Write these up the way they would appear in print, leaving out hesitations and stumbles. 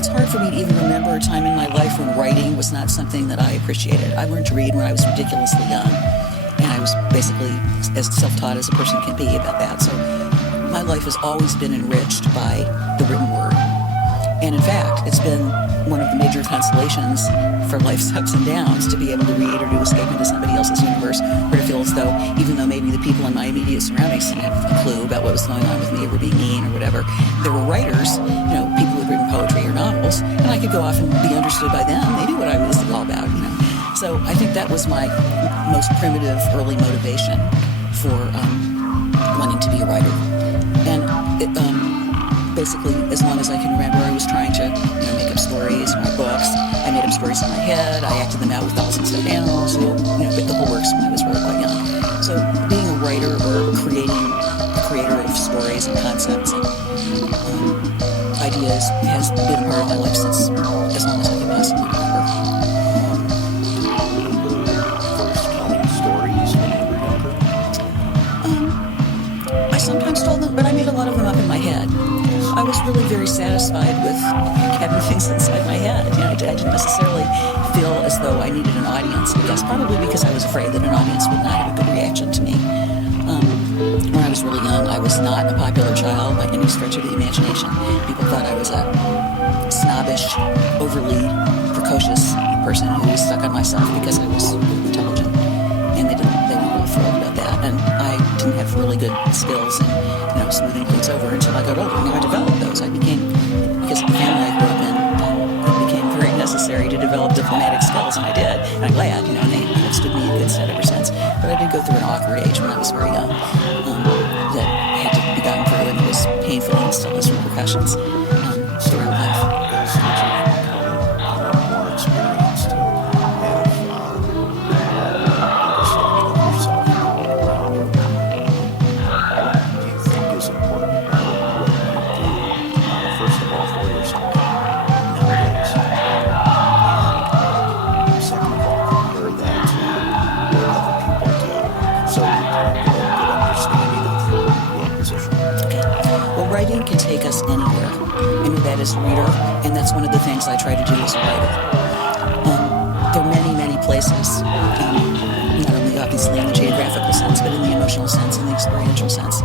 it's hard for me to even remember a time in my life when writing was not something that I appreciated. I learned to read when I was ridiculously young, and I was basically as self-taught as a person can be about that. So my life has always been enriched by the written word. And in fact, it's been one of the major consolations for life's ups and downs to be able to read or to escape into somebody else's universe, or to feel as though, even though maybe the people in my immediate surroundings didn't have a clue about what was going on with me or were being mean or whatever, there were writers, people who had written poetry or novels, and I could go off and be understood by them. They knew what I was all about, So I think that was my most primitive early motivation for wanting to be a writer. And it, basically, as long as I can remember, I was trying to make up stories, write books. I made up stories in my head. I acted them out with dolls and stuffed animals, but the whole works when I was really quite young. So being a writer or a creator of stories and concepts and ideas has been a part of my life since as long as I can possibly remember. First telling stories when you were younger? I sometimes told them, but I made a lot of them up in my head. I was really very satisfied with having things inside my head. I didn't necessarily feel as though I needed an audience. I guess probably because I was afraid that an audience would not have a good reaction to me. When I was really young, I was not a popular child by any stretch of the imagination. People thought I was a snobbish, overly precocious person who was stuck on myself because I was intelligent, and they weren't really thrilled about that. And I didn't have really good skills in smoothing things over until I got older. And I developed those. Because of the family I grew up in, it became very necessary to develop diplomatic skills, and I did. And I'm glad, and they have stood me in good stead ever since. But I did go through an awkward age when I was very young that had to be gotten through, and it was painful and still has repercussions throughout life. As you become more experienced, have understanding of yourself and the world around you, what do you think is important about what you do, first of all, for yourself nowadays? And second of all, compare that to what other people do so you can get a good understanding of your position. Okay. Well, writing can take us anywhere. I know that as a reader, and that's one of the things I try to do as a writer. There are many, many places, not only obviously in the geographical sense, but in the emotional sense and the experiential sense,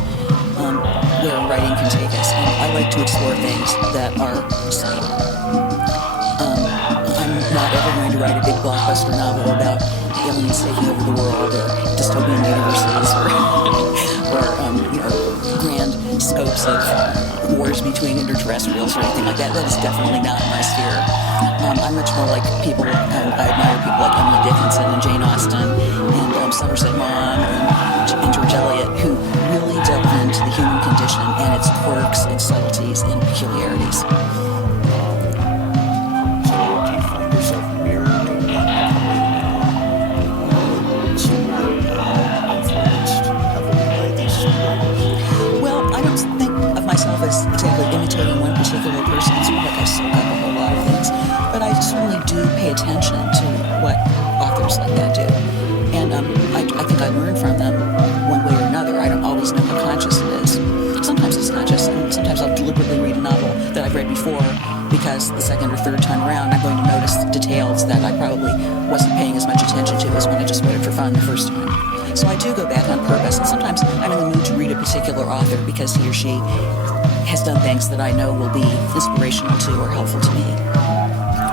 where writing can take us. And I like to explore things that are subtle. I'm not ever going to write a big blockbuster novel about aliens taking over the world or dystopian universes or grand scopes of wars between interterrestrials or anything like that. That is definitely not my sphere. I'm much more like people, I admire people like Emily Dickinson and Jane Austen and Somerset Maugham and George Eliot, who really delve into the human condition and its quirks and subtleties and peculiarities. So do you find yourself mirrored and somewhat influenced heavily by these writers? Well, I don't think of myself as exactly imitating one particular person. It's more like I soak up a whole lot of things. But I certainly do pay attention to what authors like that do. And I think I learn from them one way or another. I don't always know how conscious it is. Sometimes it's conscious, and sometimes I'll deliberately read a novel that I've read before because the second or third time around I'm going to notice details that I probably wasn't paying as much attention to as when I just read it for fun the first time. So I do go back on purpose, and sometimes I'm in the mood to read a particular author because he or she has done things that I know will be inspirational to or helpful to me.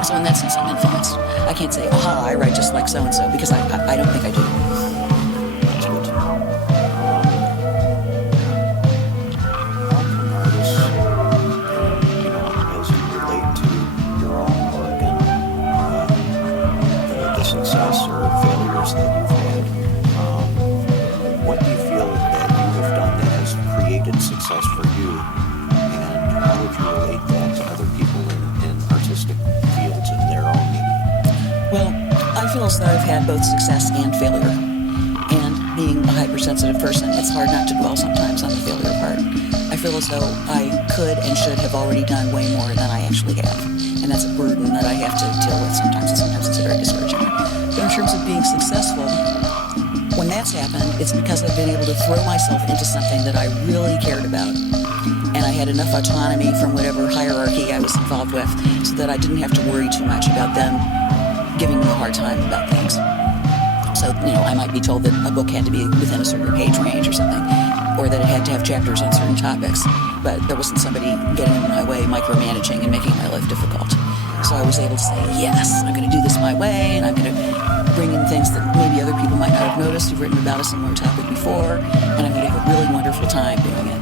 So in that sense, I'm influenced. I can't say, aha, I write just like so-and-so, because I don't think I do. That's good to know. How can artists, as you relate to your own work and the success or failures that you've had, what do you feel that you have done that has created success for you, and how would you relate that to other people in artistic fields in their own media? Well, I feel as though I've had both success and failure. And being a hypersensitive person, it's hard not to dwell sometimes on the failure part. I feel as though I could and should have already done way more than I actually have. And that's a burden that I have to deal with sometimes, and sometimes it's very discouraging. But in terms of being successful, when that's happened, it's because I've been able to throw myself into something that I really cared about. and I had enough autonomy from whatever hierarchy I was involved with so that I didn't have to worry too much about them giving me a hard time about things. So, I might be told that a book had to be within a certain page range or something, or that it had to have chapters on certain topics, but there wasn't somebody getting in my way, micromanaging and making my life difficult. So I was able to say, yes, I'm going to do this my way, and I'm going to bring in things that maybe other people might not have noticed who've written about a similar topic before, and I'm going to have a really wonderful time doing it.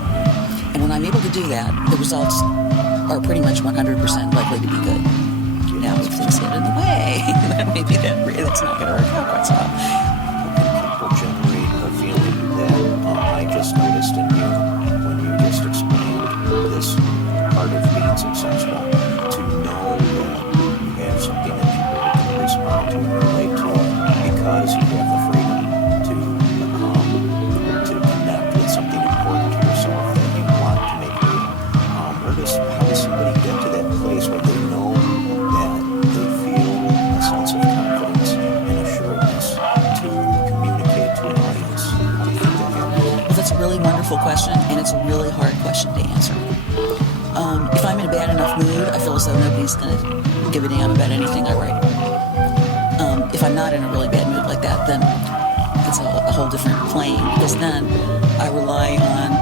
And when I'm able to do that, the results are pretty much 100% likely to be good. Now, if things get in the way, then maybe that's not going to work out quite so well. How can people generate a feeling that I just noticed in you when you just explained this part of being successful, to know that you have something that people can respond to and relate to because you have the freedom to connect with something important to yourself that you want to make real? How does somebody get to that place where they know that they feel a sense of confidence and assuredness to communicate to an audience? How do you think that happens? Well, that's a really wonderful question, and it's a really hard question to answer. If I'm in a bad enough mood, I feel as though nobody's going to give a damn about anything I write. If I'm not in a really bad mood like that, then it's a whole different plane, because then I rely on,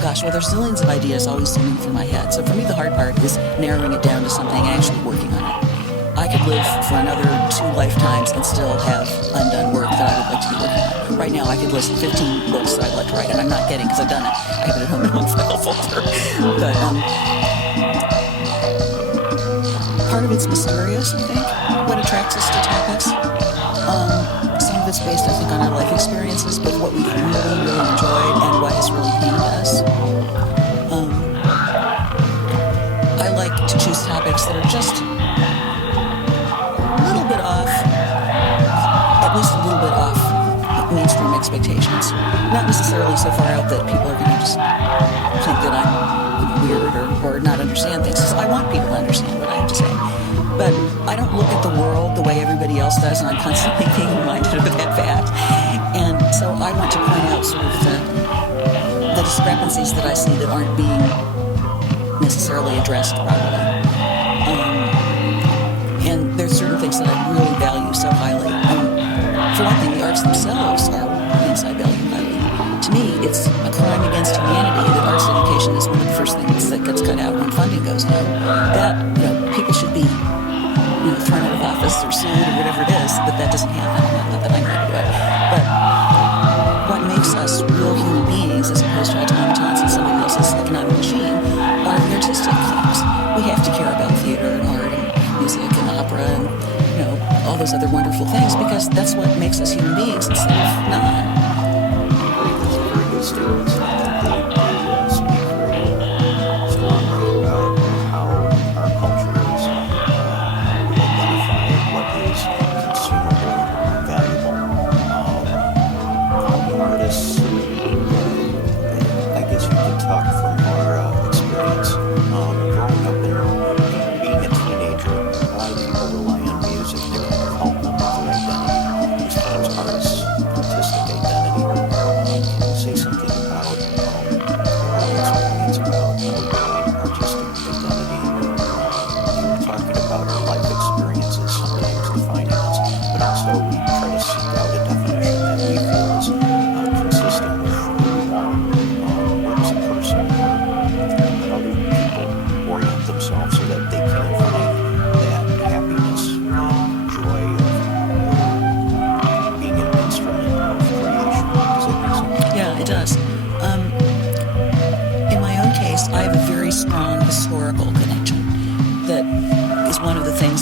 there's zillions of ideas always zooming through my head. So for me, the hard part is narrowing it down to something and actually working on it. I could live for another 2 lifetimes and still have undone work that I would like to be working on. Right now, I could list 15 books that I'd like to write, and I'm not kidding because I've done it. I have it at home in one file folder. But part of it's mysterious, I think, what attracts us to topics. Some of it's based, I think, on our life experiences, but what we've really, really enjoyed and what has really pained us. I like to choose topics that are just at least a little bit off mainstream expectations. Not necessarily so far out that people are going to just think that I'm weird or not understand things. I want people to understand what I have to say. But I don't look at the world the way everybody else does, and I'm constantly being reminded of that fact. And so I want to point out sort of the discrepancies that I see that aren't being necessarily addressed properly. And there's certain things that I really value so highly. For one thing, the arts themselves are things I value highly. To me, it's a crime against humanity that arts education is one of the first things that gets cut out when funding goes down. That, people should be, thrown out of office or sued or whatever it is, but that doesn't happen. Not that I know to do it. But what makes us real human beings as opposed to automatons and somebody else's economic machine are the artistic things. We have to care about theater and art and music and opera and all those other wonderful things, because that's what makes us human beings instead of not.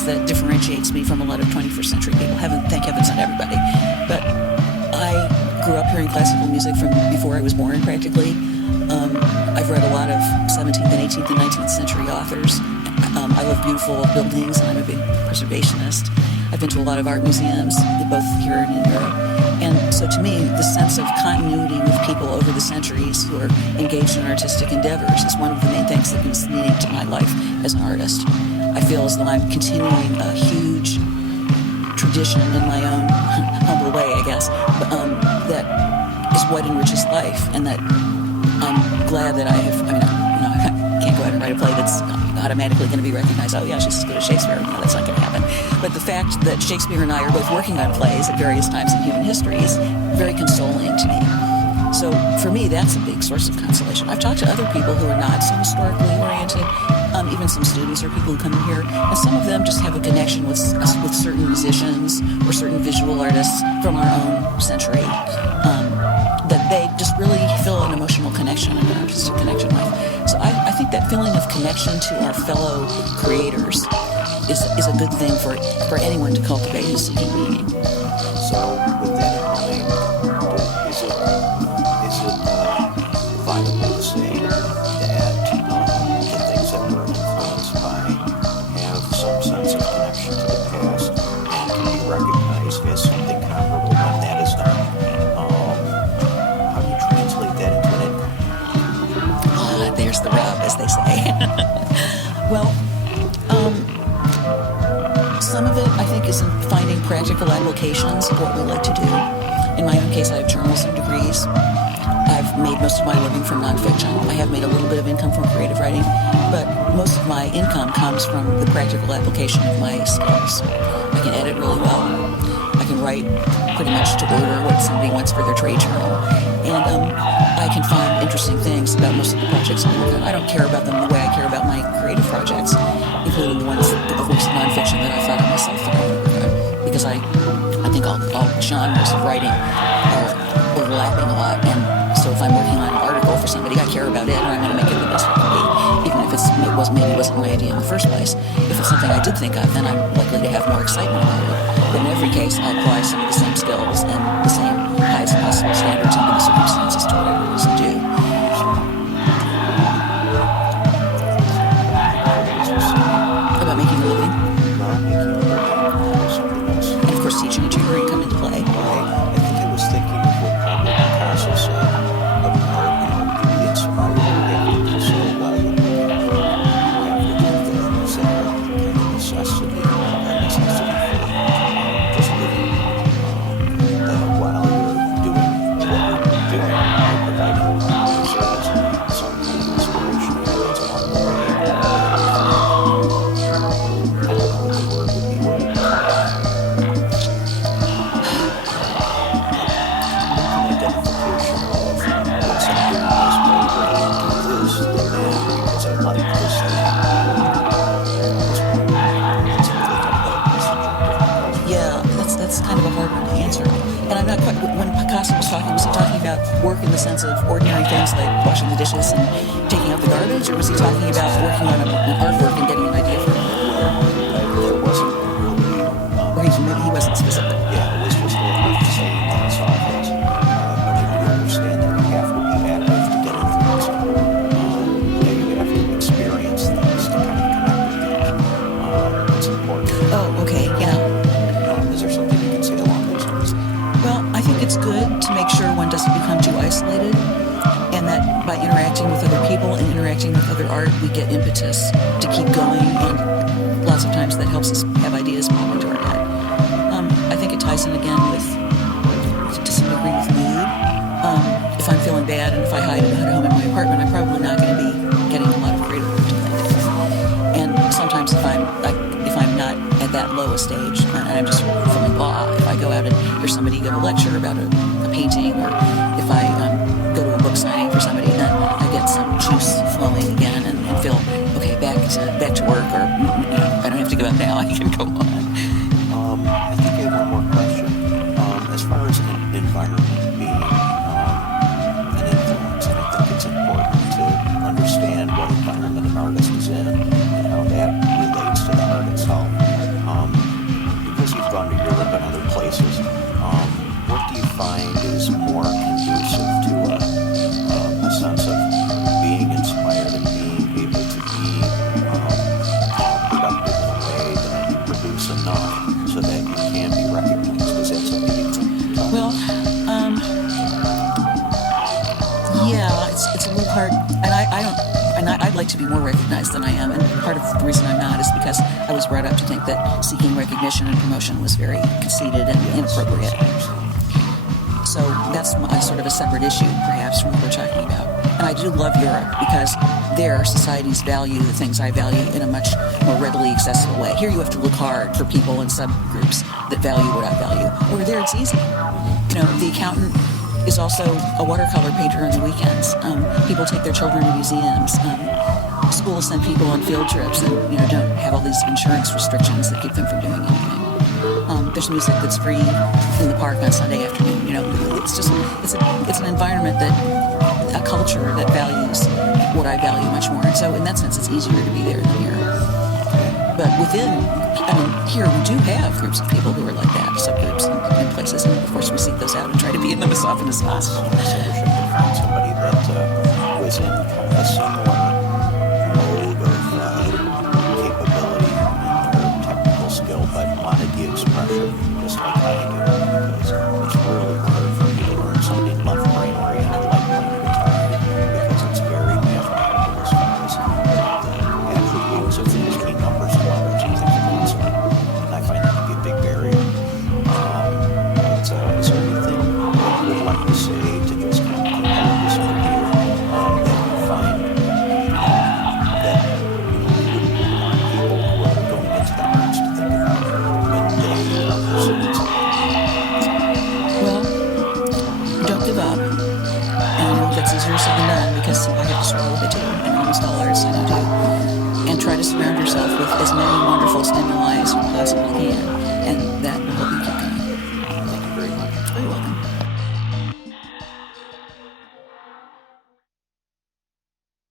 That differentiates me from a lot of 21st century people. Thank heavens, not everybody. But I grew up hearing classical music from before I was born, practically. I've read a lot of 17th and 18th and 19th century authors. I love beautiful buildings, and I'm a big preservationist. I've been to a lot of art museums, both here and in Europe. And so to me, the sense of continuity with people over the centuries who are engaged in artistic endeavors is one of the main things that gives meaning to my life as an artist. I feel as though I'm continuing a huge tradition in my own humble way, I guess, that is what enriches life, and that I'm glad that I have, I can't go out and write a play that's automatically going to be recognized. Oh, yeah, she's as good as Shakespeare. No, that's not going to happen. But the fact that Shakespeare and I are both working on plays at various times in human history is very consoling to me. So for me, that's a big source of consolation. I've talked to other people who are not so historically oriented, even some students or people who come in here, and some of them just have a connection with certain musicians or certain visual artists from our own century, that they just really feel an emotional connection and an artistic connection with. So I think that feeling of connection to our fellow creators is a good thing for anyone to cultivate who's seeking meaning. So with that in mind, is it viable to say that the things that we're influenced by have some sense of connection to the past and can be recognized as something comparable when that is not? How do you translate that into an income? There's the rub, as they say. Well, some of it, I think, is in finding practical applications of what we like to do. In my own case, I have journalism degrees. I've made most of my living from nonfiction. I have made a little bit of income from creative writing, but most of my income comes from the practical application of my skills. I can edit really well. I can write pretty much to order what somebody wants for their trade journal. And I can find interesting things about most of the projects I work on. I don't care about them the way I care about my creative projects, including the ones of nonfiction that I thought of myself that I want to work on, because I think all genres of writing are overlapping a lot. And so if I'm working on an article for somebody, I care about it, and I'm going to make it the best it can be, even if maybe it wasn't my idea in the first place. If it's something I did think of, then I'm likely to have more excitement about it. But in every case, I apply some of the same skills and the same highest possible standards under the circumstances to whatever it is I do. About making a living. And of course, teaching and tutoring come into play. I think I was thinking of what Pablo Picasso said about, to be inspired, you have to do so well. You have to give the kind of necessity for just living. That while you're doing what you're doing, you're providing some kind of inspiration that's along the way. I don't know what the word would be. Identification of what something is more related to this than that, because I like this thing. Yeah, that's kind of a hard one to answer. And I'm not quite, when Picasso was he talking about work in the sense of ordinary things like washing the dishes and taking out the garbage, or was he talking about working on an artwork and getting an idea for it? There wasn't really... Or maybe he wasn't specific. Yeah, it was just like saying that softness. But I do understand that you have to be active to get influence. That you have to experience things to kind of connect with them. It's important. Oh, okay, yeah. Is there something you can say along those lines? Well, I think it's good to make sure one doesn't become too isolated, and that by interacting with other people and interacting with other art, we get impetus to keep going, and lots of times that helps us have ideas pop into our head. I think it ties in again with, to some degree, with mood. If I'm feeling bad and if I hide at home in my apartment, I'm probably not going to be getting a lot of creative work to think. And sometimes if I'm not at that low a stage and I'm just feeling blah, if I go out and hear somebody give a lecture about a painting, or if I go to a book signing for somebody, then I get some juice flowing again and feel, okay, back to work, or I don't have to go out now, I can go on. I think I have one more question. As far as environment being an influence, and I think it's important to understand what environment an artist is in and how that relates to the art itself. Because you've gone to Europe and other places, what do you find is more conducive to a sense of being inspired and being able to be productive in a way that you produce enough so that you can be recognized? Is that something you can talk Well, yeah, it's a little hard, and I'd like to be more recognized than I am, and part of the reason I'm not is because I was brought up to think that seeking recognition and promotion was very conceited and inappropriate. So that's sort of a separate issue, perhaps, from what we're talking about. And I do love Europe because their societies value the things I value in a much more readily accessible way. Here you have to look hard for people and subgroups that value what I value. Over there it's easy. The accountant is also a watercolor painter on the weekends. People take their children to museums. Schools send people on field trips and don't have all these insurance restrictions that keep them from doing anything. There's music that's free in the park on Sunday afternoon. It's an environment a culture that values what I value much more. And so in that sense, it's easier to be there than here. But here we do have groups of people who are like that, subgroups in places, and of course we seek those out and try to be in them as often as possible. So wish I could find somebody that was in kind of a similar mode of capability in their technical skill, but wanted the expression just like I do, because it's really hard for me to learn something left-brain-oriented like playing guitar, because it's very mathematical as far as the attributes of things, key numbers, and letters, and things of that sort. And I find that to be a big barrier. But is there anything that you would like to say to just kind of conclude this interview that you find that you wouldn't want people who are going into the arts to think about when they are pursuing something? Well, don't give up. And that's easier said than done because I have to struggle with it too, and almost all artists I know do. And try to surround yourself with as many wonderful stimuli as you possibly can, and that will help you keep going.